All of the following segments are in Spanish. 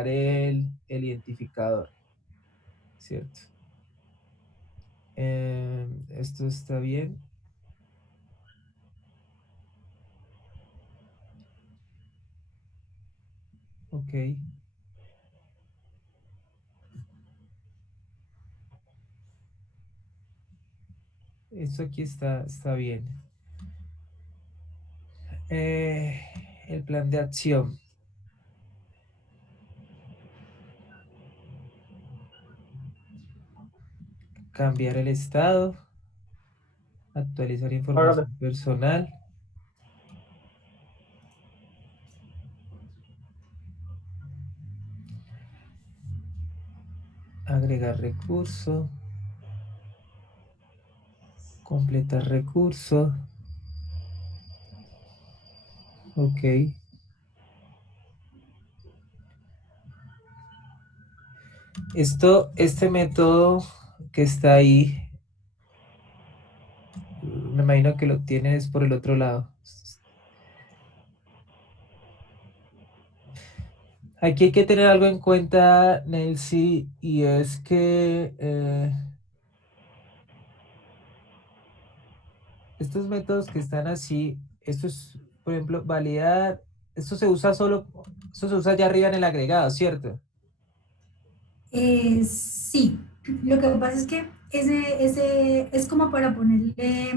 agregar el identificador, ¿cierto? Esto está bien. Ok. Esto aquí está bien. El plan de acción. Cambiar el estado. Actualizar Hágale. información personal. Agregar recurso. Completar recurso. Ok. Este método que está ahí, me imagino que lo tienes por el otro lado. Aquí hay que tener algo en cuenta, Nelcy, y es que estos métodos que están así, esto es, por ejemplo, validar, esto se usa solo, esto se usa allá arriba en el agregado, ¿cierto? Sí, lo que pasa es que ese es como para ponerle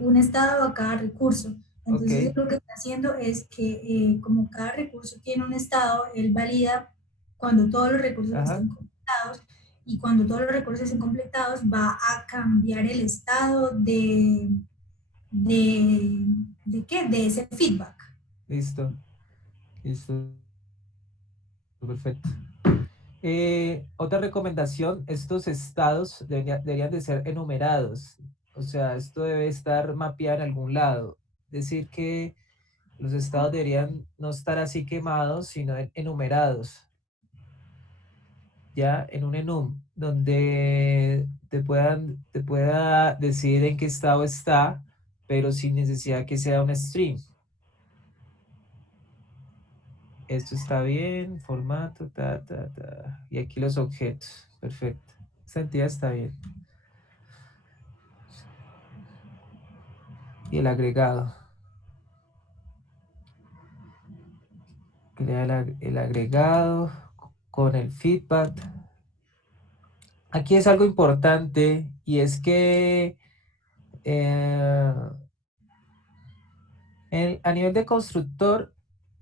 un estado a cada recurso. Ok, Entonces lo que está haciendo es que como cada recurso tiene un estado, él valida cuando todos los recursos ajá, estén completados y cuando todos los recursos estén completados va a cambiar el estado de, ¿de qué? De ese feedback. listo, listo, perfecto. Otra recomendación, estos estados deberían de ser enumerados, o sea, esto debe estar mapeado en algún lado, es decir que los estados deberían no estar así quemados, sino enumerados, ya en un enum, donde te pueda decir en qué estado está, pero sin necesidad que sea un stream. Esto está bien, formato, y aquí los objetos, perfecto. Esta entidad está bien. Y el agregado. Crea el agregado con el feedback. Aquí es algo importante y es que eh, a nivel de constructor,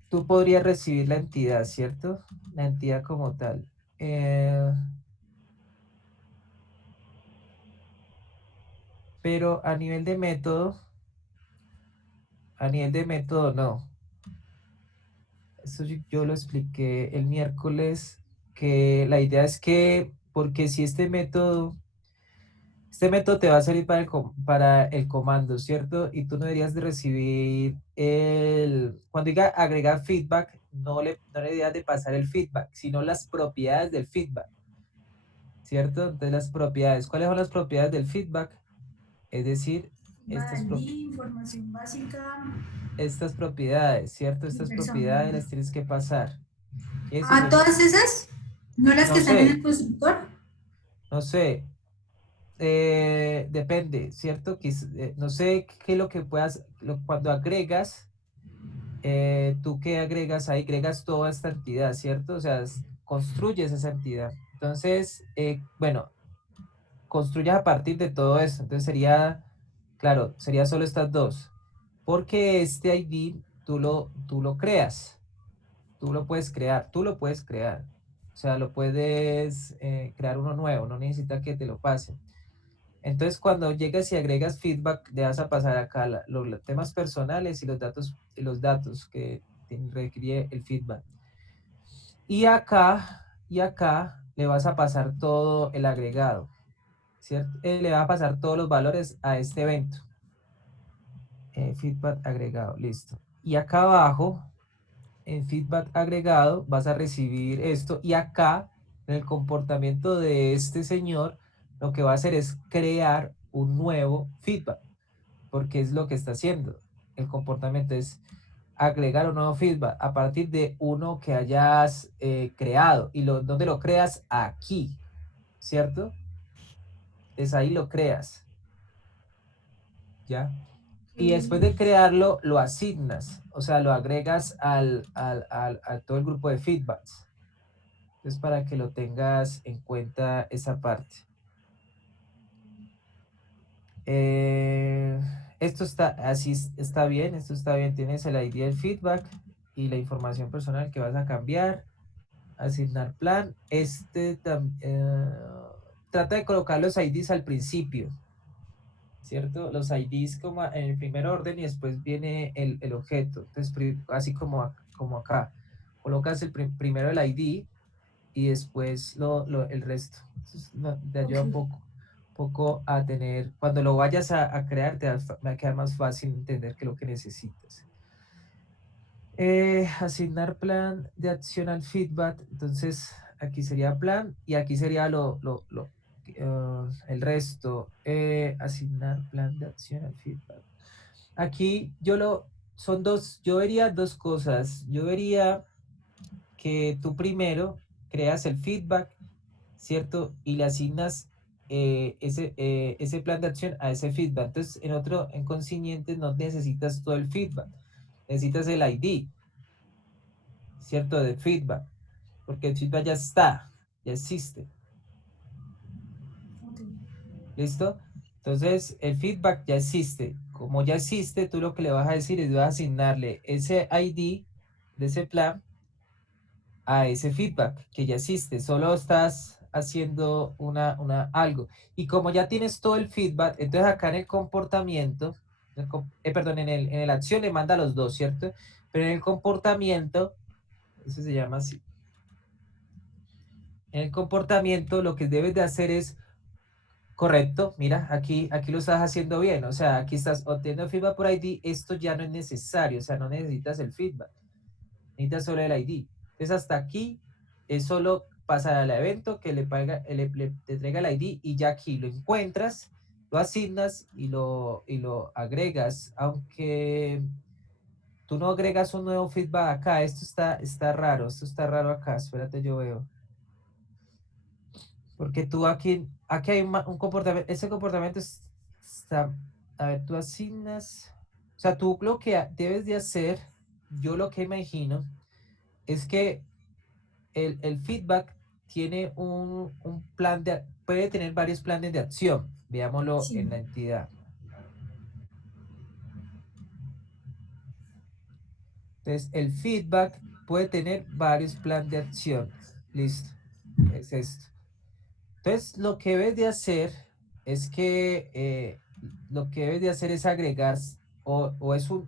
tú podrías recibir la entidad, ¿cierto? La entidad como tal. Eh, pero a nivel de método no. Eso yo lo expliqué el miércoles, que la idea es que, porque si este método te va a salir para el comando, ¿cierto? Y tú no deberías de recibir cuando diga agregar feedback, no le deberías de pasar el feedback, sino las propiedades del feedback, ¿cierto? Entonces las propiedades, ¿cuáles son las propiedades del feedback? Es decir, estas, ID, información básica estas propiedades, ¿cierto? y Estas propiedades personal. las tienes que pasar. Eso Ah, son, todas esas, no las no que están en el sé, constructor. no sé, depende, ¿cierto? No sé qué es lo que puedas, cuando agregas, tú qué agregas ahí, agregas toda esta entidad, ¿cierto? O sea, construyes esa entidad. Entonces, bueno, construyas a partir de todo eso. Entonces sería, claro, sería solo estas dos. Porque este ID tú lo creas, tú lo puedes crear, tú lo puedes crear. O sea, lo puedes crear uno nuevo, no necesita que te lo pasen. Entonces, cuando llegas y agregas feedback, le vas a pasar acá los temas personales y los datos que requiere el feedback. Y acá le vas a pasar todo el agregado, ¿cierto? Le va a pasar todos los valores a este evento. Feedback agregado, listo. Y acá abajo, en feedback agregado, vas a recibir esto. Y acá, en el comportamiento de este señor, lo que va a hacer es crear un nuevo feedback, porque es lo que está haciendo. El comportamiento es agregar un nuevo feedback a partir de uno que hayas creado. ¿Y dónde lo creas? Aquí, ¿cierto? Es ahí lo creas, ¿ya? Y después de crearlo, lo asignas, o sea, lo agregas a todo el grupo de feedbacks. Entonces, para que lo tengas en cuenta esa parte. Esto está, así está bien, esto está bien. Tienes el ID del feedback y la información personal que vas a cambiar. Asignar plan. Trata de colocar los IDs al principio, ¿cierto? Los IDs como en el primer orden y después viene el objeto. Entonces, así como acá. Colocas primero el ID y después el resto. Entonces, te ayuda Ok. un poco a tener, cuando lo vayas a crear, va a quedar más fácil entender qué es lo que necesitas. Asignar plan de acción al feedback. Entonces, aquí sería plan y aquí sería el resto. Asignar plan de acción al feedback. Aquí yo vería dos cosas. Yo vería que tú primero creas el feedback, ¿cierto? Y le asignas ese plan de acción a ese feedback. Entonces, en consiguiente no necesitas todo el feedback. Necesitas el ID, ¿cierto? De feedback, porque el feedback ya está, ya existe. Ok. ¿Listo? Entonces, el feedback ya existe. Como ya existe, tú lo que le vas a decir es vas a asignarle ese ID de ese plan a ese feedback que ya existe. Solo estás haciendo algo. Y como ya tienes todo el feedback, entonces acá en el comportamiento, perdón, en el acción le manda a los dos, ¿cierto? Pero en el comportamiento, eso se llama así. En el comportamiento lo que debes de hacer es, correcto, mira, aquí lo estás haciendo bien, o sea, aquí estás obteniendo feedback por ID, esto ya no es necesario, o sea, no necesitas el feedback, necesitas solo el ID. Entonces hasta aquí es solo pasar al evento que te traiga el ID y ya aquí lo encuentras, lo asignas y lo agregas, aunque tú no agregas un nuevo feedback acá, esto está raro acá, espérate, yo veo. Porque tú aquí hay un comportamiento, ese comportamiento está, a ver, tú asignas, o sea, tú lo que debes de hacer, yo lo que imagino, es que el feedback tiene un plan puede tener varios planes de acción, veámoslo Sí. en la entidad. Entonces, el feedback puede tener varios planes de acción. Listo, es esto. Entonces, lo que debes de hacer es que lo que debes de hacer es agregar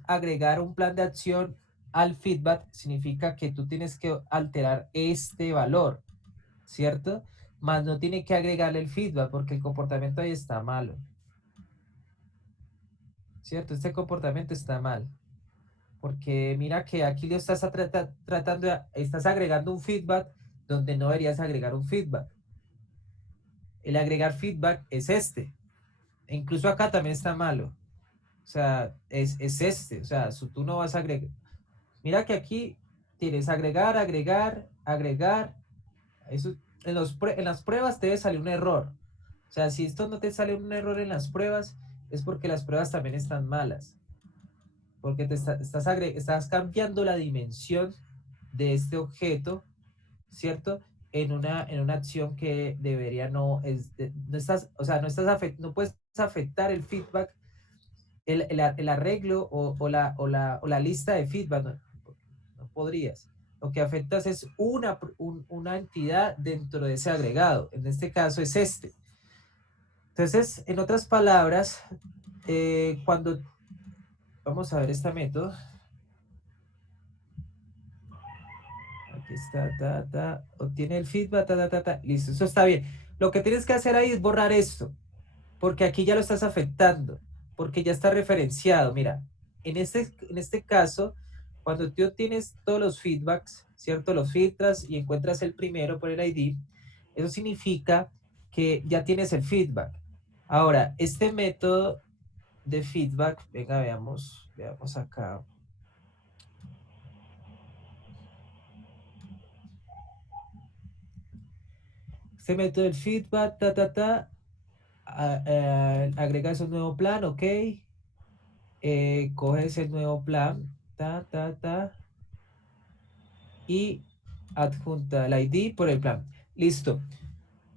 agregar un plan de acción al feedback, significa que tú tienes que alterar este valor, ¿cierto? Más no tiene que agregarle el feedback porque el comportamiento ahí está malo, ¿cierto? Este comportamiento está mal. Porque mira que aquí lo estás tratando, estás agregando un feedback donde no deberías agregar un feedback. El agregar feedback es este. E incluso acá también está malo. O sea, es este. O sea, tú no vas a agregar. Mira que aquí tienes agregar, agregar, agregar. Eso, en las pruebas te debe salir un error. O sea, si esto no te sale un error en las pruebas, es porque las pruebas también están malas. Porque estás cambiando la dimensión de este objeto, ¿cierto? En una acción que debería no estás, o sea, no puedes afectar el feedback, el arreglo o la lista de feedback, no podrías. Lo que afectas es una entidad dentro de ese agregado. En este caso es este. Entonces, en otras palabras, cuando vamos a ver este método, aquí está, obtiene el feedback, listo, eso está bien. Lo que tienes que hacer ahí es borrar esto, porque aquí ya lo estás afectando, porque ya está referenciado. Mira, en este caso, cuando tú tienes todos los feedbacks, ¿cierto? Los filtras y encuentras el primero por el ID, eso significa que ya tienes el feedback. Ahora, este método de feedback, venga, veamos acá. este método del feedback, agregas un nuevo plan, ok, coges el nuevo plan, y adjunta el ID por el plan. Listo.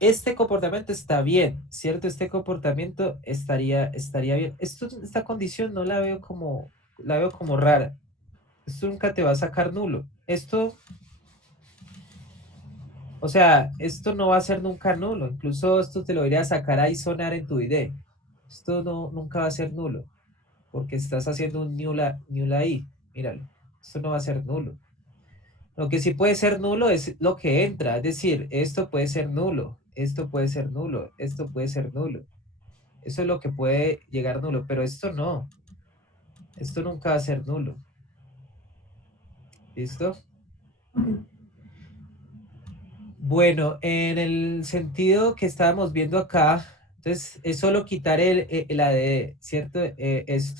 Este comportamiento está bien, ¿cierto? Este comportamiento estaría bien. Esta condición no la veo como rara. Esto nunca te va a sacar nulo. O sea, esto no va a ser nunca nulo. Incluso esto te lo iría a sacar ahí sonar en tu ID. Esto nunca va a ser nulo. Porque estás haciendo un null ahí. Míralo. Esto no va a ser nulo. Lo que sí puede ser nulo es lo que entra. Es decir, esto puede ser nulo. Esto puede ser nulo. Esto puede ser nulo. Eso es lo que puede llegar nulo. Pero esto no. Esto nunca va a ser nulo. ¿Listo? Ok. Bueno, en el sentido que estábamos viendo acá, entonces es solo quitar el ADD, ¿cierto? Es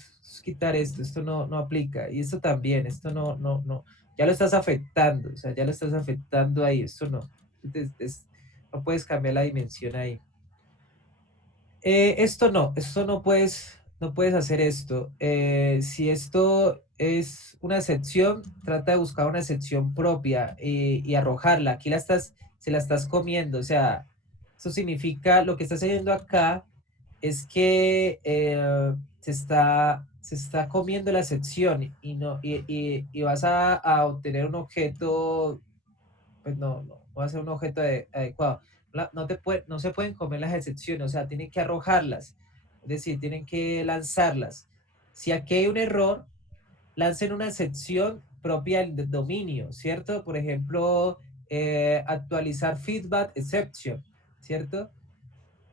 quitar esto no aplica. Y esto también, esto no. Ya lo estás afectando, o sea, ya lo estás afectando ahí, esto no. No puedes cambiar la dimensión ahí. Esto no puedes hacer esto. Si esto es una excepción, trata de buscar una excepción propia y arrojarla. Aquí se la estás comiendo. O sea, eso significa, lo que estás haciendo acá es que se está comiendo la excepción y, no, y vas a obtener un objeto, pues no va a ser un objeto adecuado. No se pueden comer las excepciones, o sea, tienen que arrojarlas, es decir, tienen que lanzarlas. Si aquí hay un error, lancen una excepción propia del dominio, ¿cierto? Por ejemplo, actualizar feedback exception, ¿cierto?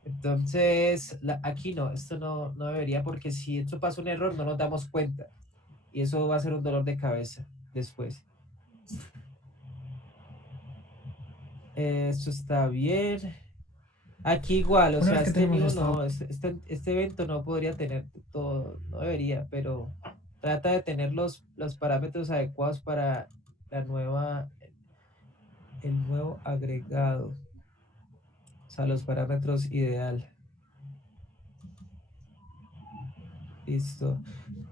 Entonces, aquí no, esto no debería, porque si esto pasa un error, no nos damos cuenta. Y eso va a ser un dolor de cabeza después. Esto está bien. Aquí igual, o Una sea, vez que este tenemos new esto, no, este evento no podría tener todo, no debería, pero trata de tener los parámetros adecuados para la nueva, el nuevo agregado, o sea, los parámetros ideal. Listo.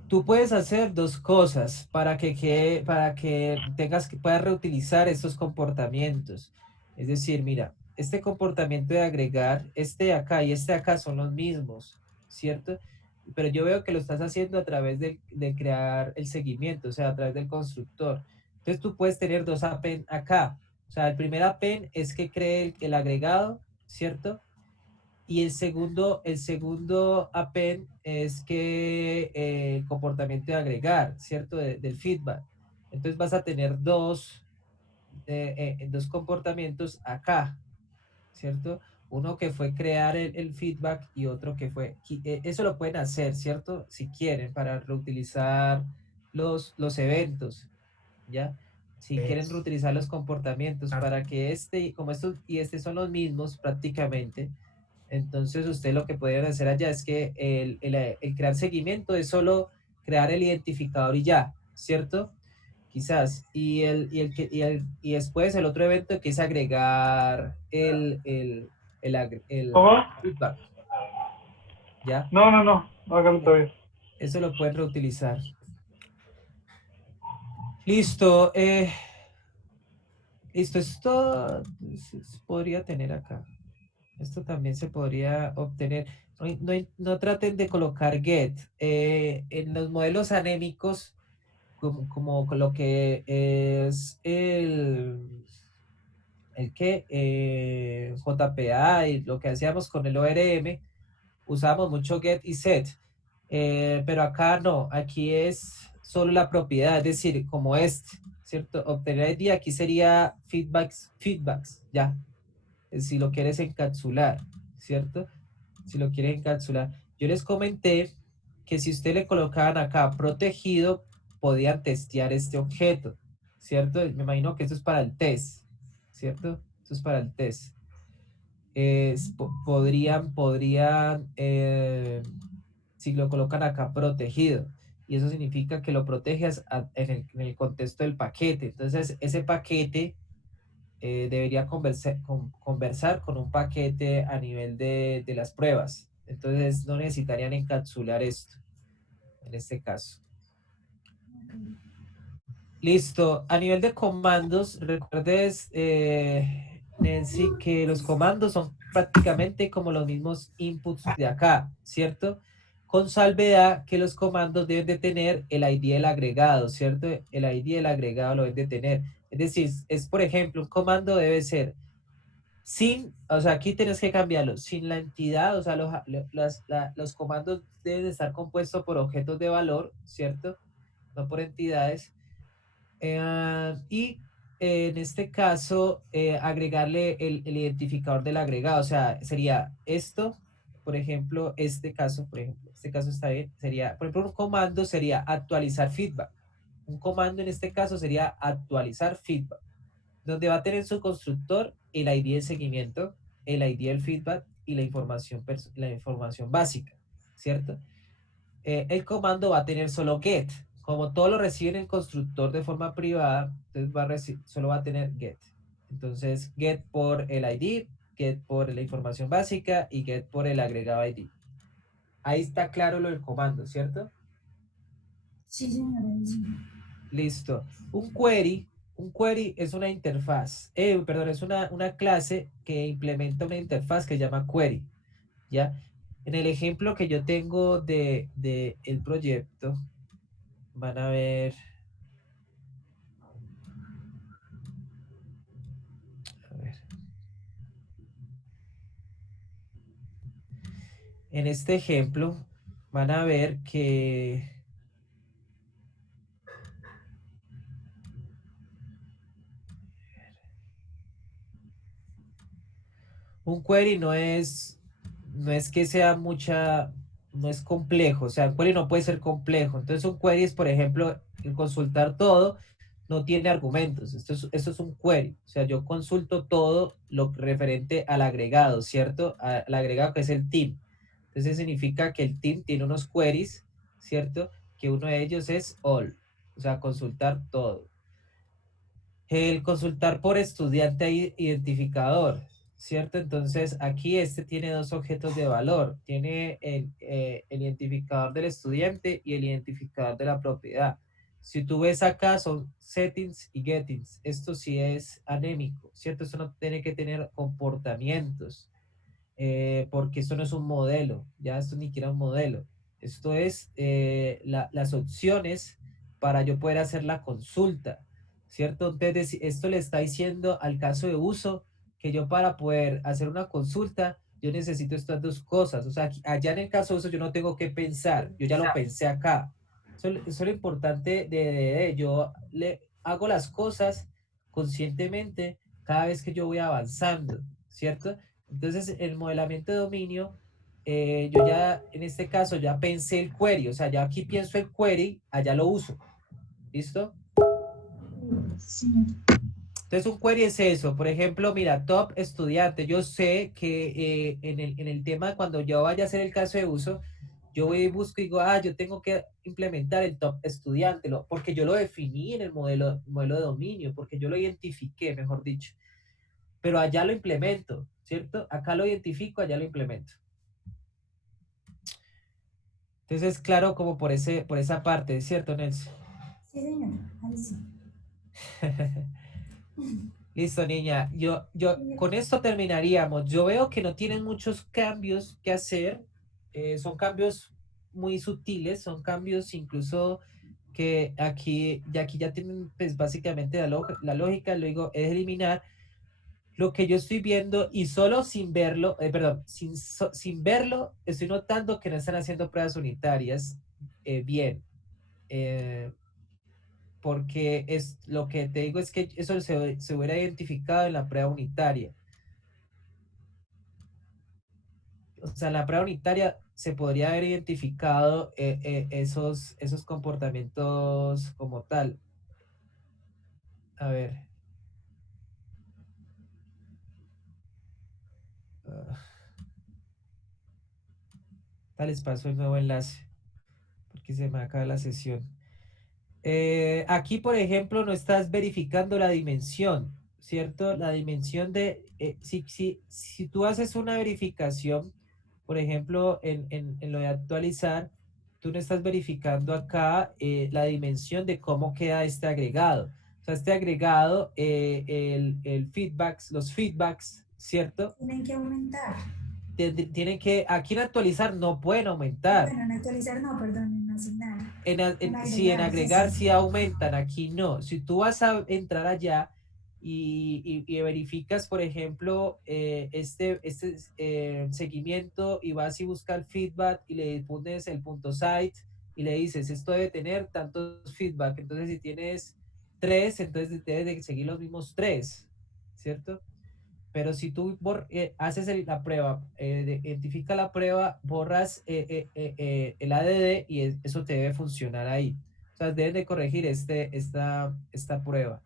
Tú puedes hacer dos cosas para que puedas reutilizar estos comportamientos. Es decir, mira, este comportamiento de agregar, este de acá y este de acá son los mismos, ¿cierto? Pero yo veo que lo estás haciendo a través de crear el seguimiento, o sea, a través del constructor. Entonces tú puedes tener dos append acá. O sea, el primer append es que cree el agregado, ¿cierto? Y el segundo append es que el comportamiento de agregar, ¿cierto? Del feedback. Entonces vas a tener dos comportamientos acá, ¿cierto? Uno que fue crear el feedback y otro que fue... Eso lo pueden hacer, ¿cierto? Si quieren, para reutilizar los eventos, ¿ya? Si quieren reutilizar los comportamientos claro, para que como estos y este son los mismos prácticamente, entonces, usted lo que pueden hacer allá es que el crear seguimiento es solo crear el identificador y ya, ¿cierto? Quizás. Y después el otro evento que es agregar el ¿cómo? feedback, ¿ya? No, hágalo todavía. Eso lo pueden reutilizar. Listo. Listo, esto se podría tener acá. Esto también se podría obtener. No traten de colocar get. En los modelos anémicos, como con lo que es el que JPA y lo que hacíamos con el ORM, usábamos mucho get y set. Pero acá no, aquí es solo la propiedad, es decir, como este, ¿cierto? Obtener ID aquí sería feedbacks, ya, si lo quieres encapsular, ¿cierto? Si lo quieren encapsular. Yo les comenté que si usted le colocaban acá protegido, podían testear este objeto, ¿cierto? Me imagino que eso es para el test, ¿cierto? Eso es para el test. Podrían, si lo colocan acá protegido, y eso significa que lo proteges en el contexto del paquete. Entonces, ese paquete debería conversar con un paquete a nivel de las pruebas. Entonces no necesitarían encapsular esto, en este caso. Listo. A nivel de comandos, recuerdes, Nancy, que los comandos son prácticamente como los mismos inputs de acá, ¿cierto? Con salvedad que los comandos deben de tener el ID del agregado, ¿cierto? El ID del agregado lo deben de tener. Es decir, es por ejemplo, un comando debe ser sin, o sea, aquí tienes que cambiarlo, sin la entidad, o sea, los comandos deben de estar compuestos por objetos de valor, ¿cierto? No por entidades. Y en este caso, agregarle el identificador del agregado, o sea, sería esto, por ejemplo, este caso está bien, sería, por ejemplo, un comando sería actualizar feedback. Un comando en este caso sería actualizar feedback, donde va a tener su constructor el ID de seguimiento, el ID del feedback y la información básica, ¿cierto? El comando va a tener solo get. Como todo lo recibe en el constructor de forma privada, entonces solo va a tener get. Entonces, get por el ID, get por la información básica y get por el agregado ID. Ahí está claro lo del comando, ¿cierto? Sí, señora. Sí. Listo. Un query es una interfaz, perdón, es una clase que implementa una interfaz que se llama query, ¿ya? En el ejemplo que yo tengo de el proyecto, van a ver, a ver, en este ejemplo van a ver que un query no es que sea no es complejo, o sea, un query no puede ser complejo. Entonces un query es, por ejemplo, el consultar todo, no tiene argumentos. Esto es un query, o sea, yo consulto todo lo referente al agregado, ¿cierto? Al agregado que es el team. Entonces significa que el team tiene unos queries, ¿cierto? Que uno de ellos es all, o sea, consultar todo. El consultar por estudiante identificador, ¿cierto? Entonces aquí este tiene dos objetos de valor. Tiene el identificador del estudiante y el identificador de la propiedad. Si tú ves acá son settings y gettings. Esto sí es anémico, ¿cierto? Esto no tiene que tener comportamientos, porque esto no es un modelo, ya esto ni siquiera un modelo. Esto es las opciones para yo poder hacer la consulta, ¿cierto? Entonces, esto le está diciendo al caso de uso que yo para poder hacer una consulta, yo necesito estas dos cosas. O sea, allá en el caso de uso yo no tengo que pensar, yo ya lo pensé acá. Eso es lo importante yo le hago las cosas conscientemente cada vez que yo voy avanzando, ¿cierto? Entonces, el modelamiento de dominio, yo ya, en este caso, ya pensé el query, o sea, ya aquí pienso el query, allá lo uso. ¿Listo? Sí. Entonces, un query es eso. Por ejemplo, mira, top estudiante. Yo sé que en el tema, cuando yo vaya a hacer el caso de uso, yo voy y busco y digo, yo tengo que implementar el top estudiante, porque yo lo definí en el modelo de dominio, porque yo lo identifiqué, mejor dicho. Pero allá lo implemento, ¿cierto? Acá lo identifico, allá lo implemento. Entonces, claro, como por esa parte, ¿cierto, Nelson? Sí, señora. Ahí sí. Listo, niña. Yo con esto terminaríamos. Yo veo que no tienen muchos cambios que hacer. Son cambios muy sutiles, son cambios incluso que aquí ya tienen pues básicamente la lógica, luego es eliminar lo que yo estoy viendo y solo sin verlo, perdón, sin verlo, estoy notando que no están haciendo pruebas unitarias bien. Eh, Porque es lo que te digo es que eso se hubiera identificado en la prueba unitaria. O sea, en la prueba unitaria se podría haber identificado esos comportamientos como tal. A ver. Uh, les paso el nuevo enlace porque se me acaba la sesión. Aquí, por ejemplo, no estás verificando la dimensión, ¿cierto? La dimensión de, si tú haces una verificación, por ejemplo, en lo de actualizar, tú no estás verificando acá la dimensión de cómo queda este agregado. O sea, este agregado, el feedbacks, los feedbacks, ¿cierto? Tienen que aumentar. Tienen que, aquí en actualizar no pueden aumentar. Bueno, en actualizar no, perdón, en asignar. En Si en agregar, sí, agregar sí. sí aumentan, aquí no. Si tú vas a entrar allá y verificas, por ejemplo, seguimiento y vas y buscas el feedback y le pones el punto site y le dices, esto debe tener tantos feedback. Entonces, si tienes tres, entonces debes de seguir los mismos tres, ¿cierto? Pero si tú haces la prueba, identifica la prueba, borras el ADD y eso te debe funcionar ahí. O sea, deben de corregir esta prueba.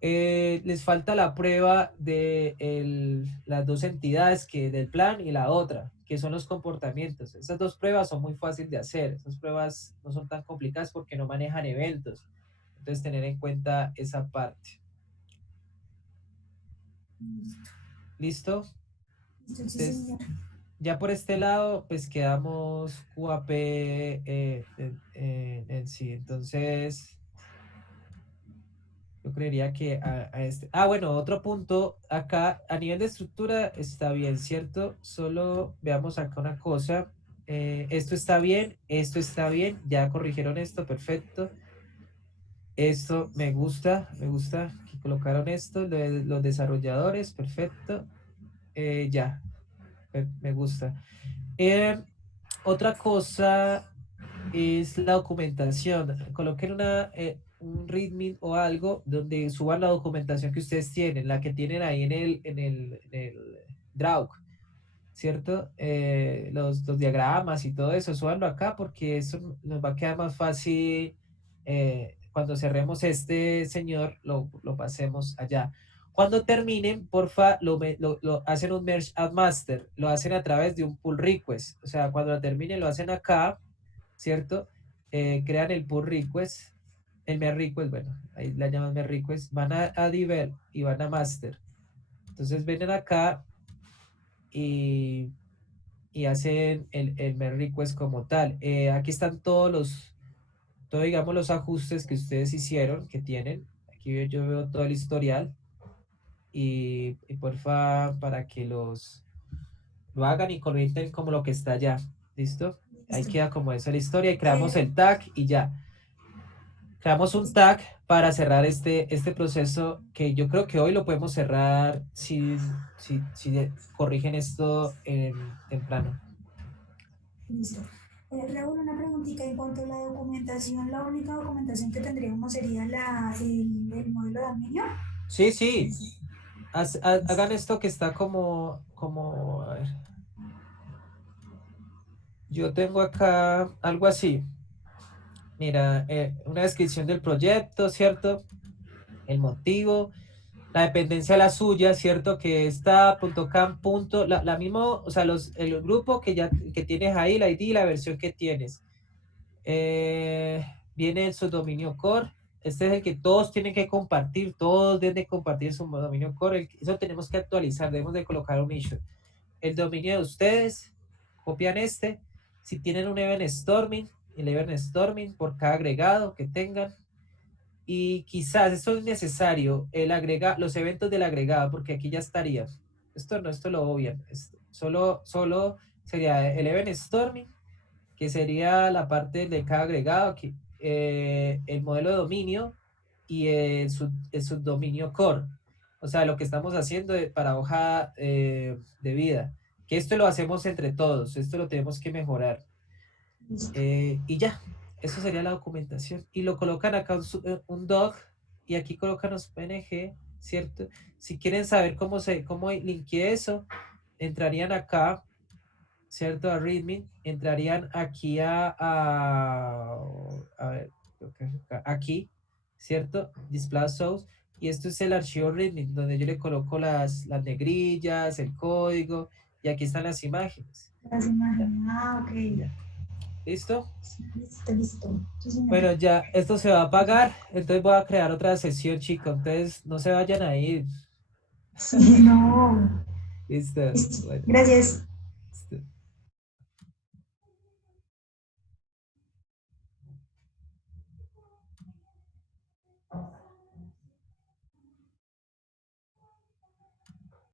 Les falta la prueba de las dos entidades, que del plan y la otra, que son los comportamientos. Esas dos pruebas son muy fáciles de hacer. Esas pruebas no son tan complicadas porque no manejan eventos. Entonces, tener en cuenta esa parte. ¿Listo? Listo, sí, Entonces, señor. ya por este lado, pues quedamos QAP en sí. Entonces, yo creería que a este... Ah, bueno, otro punto acá, a nivel de estructura está bien, ¿cierto? Solo veamos acá una cosa. Esto está bien, ya corrigieron esto, perfecto. Esto me gusta que colocaron esto, los desarrolladores, perfecto. Ya, me gusta. Eh, Otra cosa es la documentación. Coloquen un README o algo donde suban la documentación que ustedes tienen, la que tienen ahí en el Draw, ¿cierto? Los diagramas y todo eso, súbanlo acá porque eso nos va a quedar más fácil. Cuando cerremos este señor, lo pasemos allá. Cuando terminen, porfa, lo hacen un merge add master, lo hacen a través de un pull request. O sea, cuando lo terminen, lo hacen acá, ¿cierto? Crean el pull request, el merge request, bueno, ahí la llaman merge request, van a devel y van a master. Entonces vienen acá y hacen el merge request como tal. Aquí están todos digamos los ajustes que ustedes hicieron, que tienen. Aquí yo veo todo el historial y porfa para que lo hagan y comenten como lo que está allá. ¿Listo? Ahí Listo. queda como eso la historia y creamos Eh, el tag y ya. Creamos un listo. tag para cerrar este proceso que yo creo que hoy lo podemos cerrar si corrigen esto temprano. Listo. Raúl, una preguntita en cuanto a la documentación. La única documentación que tendríamos sería el modelo de dominio. Sí, sí. Hagan esto que está a ver, yo tengo acá algo así. Mira, una descripción del proyecto, ¿cierto? El motivo, la dependencia de la suya, ¿cierto? Que está .cam. La misma, o sea, el grupo que tienes ahí, la ID, la versión que tienes. Eh, Viene el subdominio core. Este es el que todos tienen que compartir, todos deben de compartir su dominio core. Eso tenemos que actualizar, debemos de colocar un issue. El dominio de ustedes, copian este. Si tienen un event storming, el event storming por cada agregado que tengan. Y quizás esto es necesario, los eventos del agregado, porque aquí ya estaría. Esto no, esto lo obvian. Solo sería el event storming, que sería la parte de cada agregado, el modelo de dominio y el subdominio core. O sea, lo que estamos haciendo para hoja de vida. Que esto lo hacemos entre todos, esto lo tenemos que mejorar. Listo. Y ya, eso sería la documentación. Y lo colocan acá un doc y aquí colocan los PNG, ¿cierto? Si quieren saber cómo linkeé eso, entrarían acá, ¿cierto? A README, entrarían aquí a ver, aquí, ¿cierto? Display source. Y esto es el archivo README, donde yo le coloco las negrillas, el código, y aquí están las imágenes. Las Ya, imágenes. Ah, ok. ya. ¿Listo? Listo, listo. Sí, señor. Bueno, ya esto se va a apagar, entonces voy a crear otra sesión, chicos. Entonces no se vayan a ir. Sí, no. Listo. Listo. Bueno. Gracias.